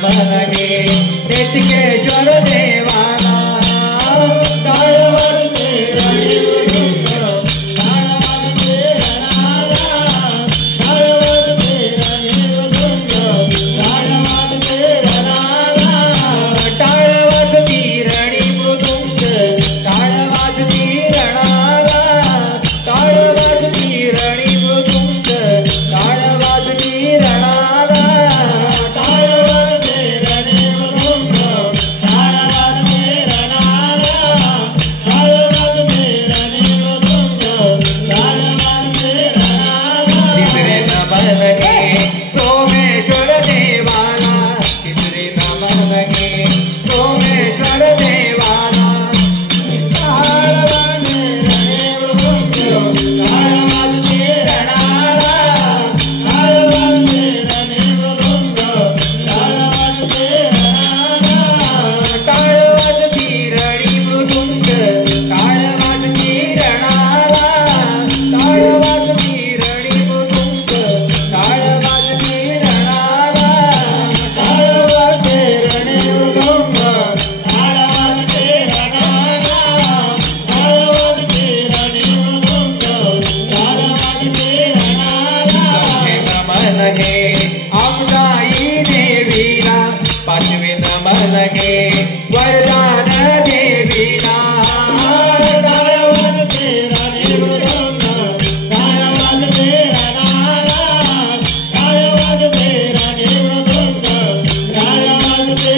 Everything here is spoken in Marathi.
नमन हे ऋषिकेश्वर देवाला टाळ वाजते रणी मृदुंग टाळ वाजते रणाला टाळ वाजते रणी मृदुंग टाळ वाजते रणाला टाळ वाजती रणी मृदुंग टाळ वाजती रणाला टाळ वाजती रणी मृदुंग टाळ वाजती रणाला टाळ वाजते रणी मृदुंग टाळ वाजते रणाला टाळ वाजते रणी मृदुंग टाळ वाजते रणाला तिसरे नमन हे सोमेश्वर देवाला तिसरे नमन हे सोमेश्वर देवाला टाळ वाजते रणी मृदुंग टाळ वाजते रणाला टाळ वाजते रणी मृदुंग टाळ वाजते रणाला टाळ वाजती रणी मृदुंग टाळ वाजती रणाला टाळ वाजती रणी मृदुंग टाळ वाजती रणाला टाळ वाजते रणी मृदुंग टाळ वाजते रणाला टाळ वाजते रणी मृदुंग टाळ वाजते रणाला चौथे नमन हे अंबाई देवीला पाचवे नमन हे वरदान देवीला टाळ वाजते रणी मृदुंग टाळ वाजते रणाला टाळ वाजते रणी मृदुंग टाळ वाजते